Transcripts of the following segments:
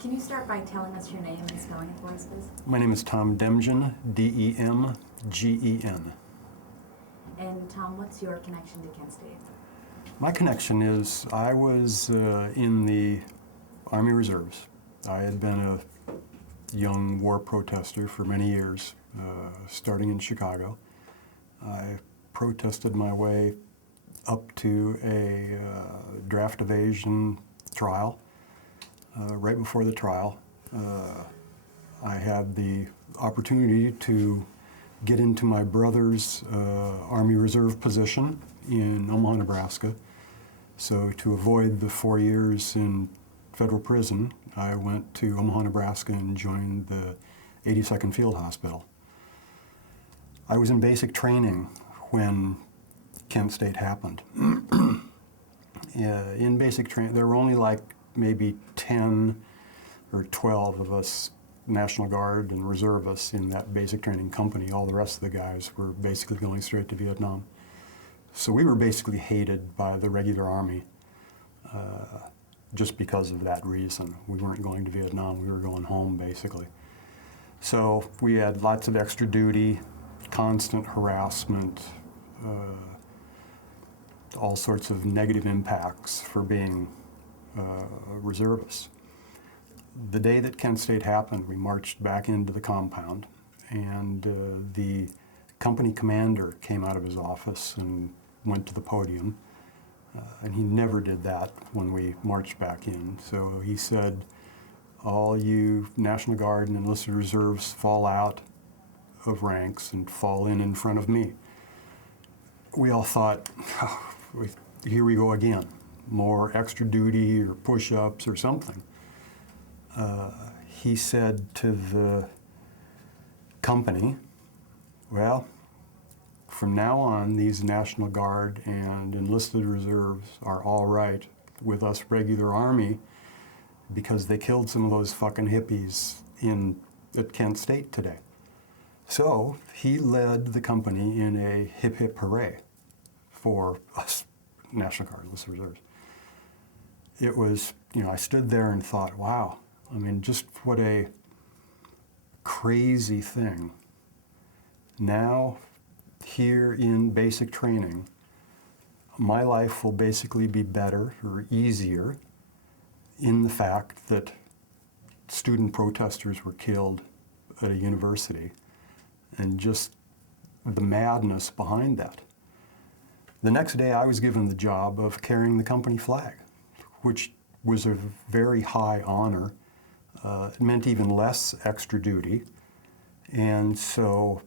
Can you start by telling us your name and spelling it for us, please? My name is Tom Demgen, D-E-M-G-E-N. And Tom, what's your connection to Kent State? My connection is I was in the Army Reserves. I had been a young war protester for many years, starting in Chicago. I protested my way up to a draft evasion trial. Right before the trial, I had the opportunity to get into my brother's Army Reserve position in Omaha, Nebraska. So to avoid the 4 years in federal prison, I went to Omaha, Nebraska and joined the 82nd Field Hospital. I was in basic training when Kent State happened. In basic training, there were only like maybe 10 or 12 of us National Guard and Reservists in that basic training company. All the rest of the guys were basically going straight to Vietnam. So we were basically hated by the regular Army just because of that reason. We weren't going to Vietnam, we were going home basically. So we had lots of extra duty, constant harassment, all sorts of negative impacts for being reservists. The day that Kent State happened, we marched back into the compound, and the company commander came out of his office and went to the podium, and he never did that when we marched back in. So he said, "All you National Guard and enlisted reserves fall out of ranks and fall in front of me." We all thought, oh, here we go again, more extra duty or push-ups or something. He said to the company, "Well, from now on, these National Guard and enlisted reserves are all right with us regular Army because they killed some of those fucking hippies at Kent State today." So he led the company in a hip-hip-hooray for us National Guard and enlisted reserves. It was, I stood there and thought, wow, just what a crazy thing. Now, here in basic training, my life will basically be better or easier in the fact that student protesters were killed at a university and just the madness behind that. The next day I was given the job of carrying the company flag, which was a very high honor. It meant even less extra duty. And so,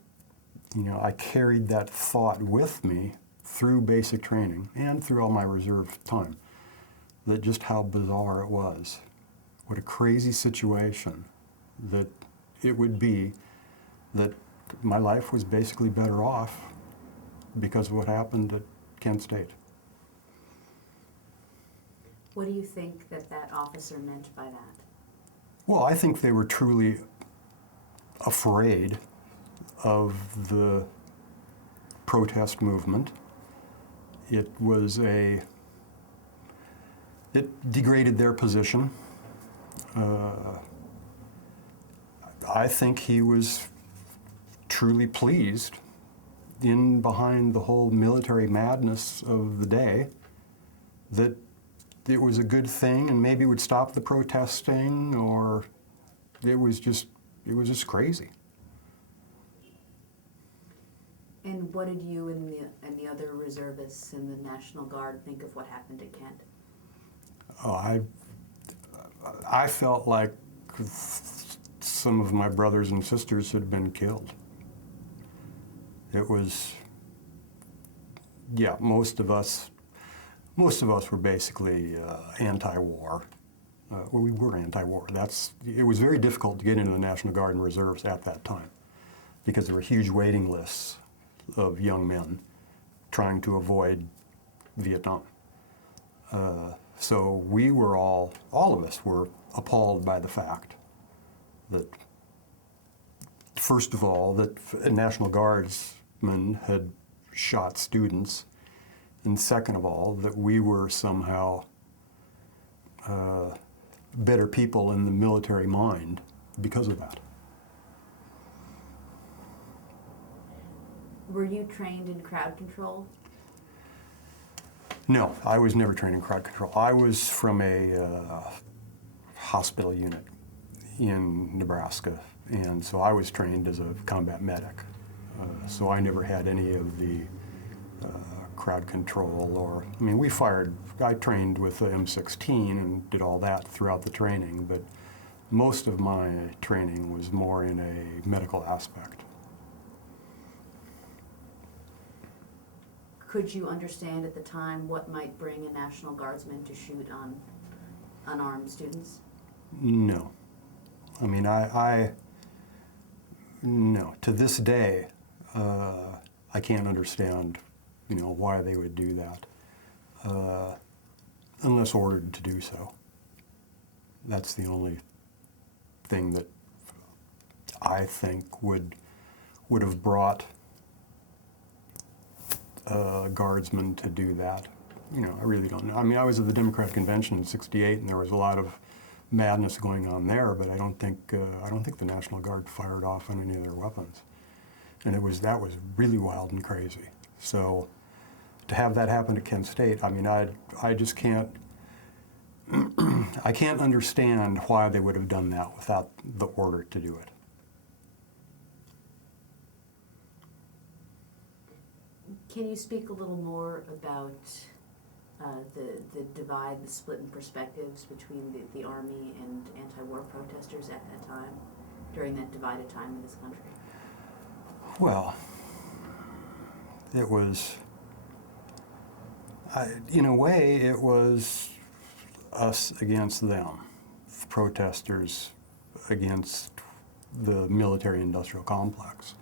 I carried that thought with me through basic training and through all my reserve time, that just how bizarre it was. What a crazy situation that it would be that my life was basically better off because of what happened at Kent State. What do you think that officer meant by that? Well, I think they were truly afraid of the protest movement. It degraded their position. I think he was truly pleased in behind the whole military madness of the day that it was a good thing and maybe would stop the protesting, or it was just crazy. And what did you and the other reservists in the National Guard think of what happened at Kent? Oh, I felt like some of my brothers and sisters had been killed. It was, most of us were basically anti-war. We were anti-war. It was very difficult to get into the National Guard and Reserves at that time because there were huge waiting lists of young men trying to avoid Vietnam. So we were all of us were appalled by the fact that, first of all, that National Guardsmen had shot students, and second of all, that we were somehow better people in the military mind because of that. Were you trained in crowd control? No, I was never trained in crowd control. I was from a hospital unit in Nebraska, and so I was trained as a combat medic. So I never had any of the crowd control or, I mean, I trained with the M16 and did all that throughout the training, but most of my training was more in a medical aspect. Could you understand at the time what might bring a National Guardsman to shoot on unarmed students? No. I mean, no. To this day, I can't understand, why they would do that, unless ordered to do so. That's the only thing that I think would have brought a guardsman to do that. I really don't know. I mean, I was at the Democratic Convention in '68, and there was a lot of madness going on there, but I don't think the National Guard fired off on any of their weapons, and that was really wild and crazy. So to have that happen to Kent State, I mean, I just can't. I can't understand why they would have done that without the order to do it. Can you speak a little more about the divide, the split in perspectives between the Army and anti-war protesters at that time, during that divided time in this country? Well, it was, in a way, it was us against them, protesters against the military-industrial complex.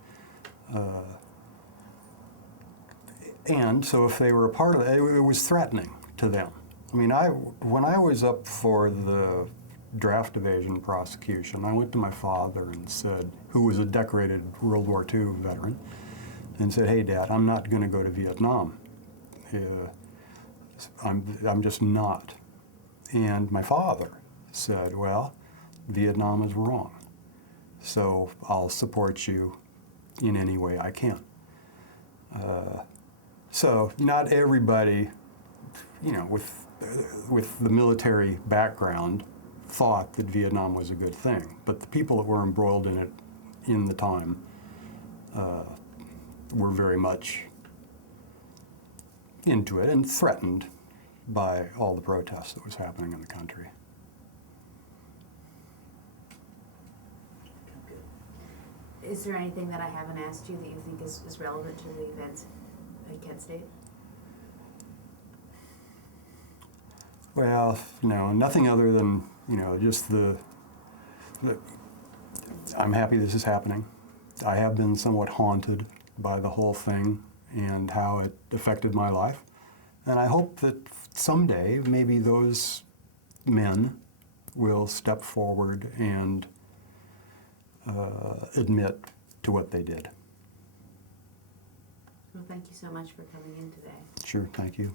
And so if they were a part of it, it was threatening to them. I mean, when I was up for the draft evasion prosecution, I went to my father and said, who was a decorated World War II veteran, and said, "Hey, Dad, I'm not going to go to Vietnam. I'm just not." And my father said, "Well, Vietnam is wrong, so I'll support you in any way I can." So not everybody, with the military background thought that Vietnam was a good thing, but the people that were embroiled in it in the time were very much into it and threatened by all the protests that was happening in the country. Is there anything that I haven't asked you that you think is relevant to the events at Kent State? Well, no, nothing other than, just I'm happy this is happening. I have been somewhat haunted by the whole thing and how it affected my life. And I hope that someday maybe those men will step forward and admit to what they did. Well, thank you so much for coming in today. Sure, thank you.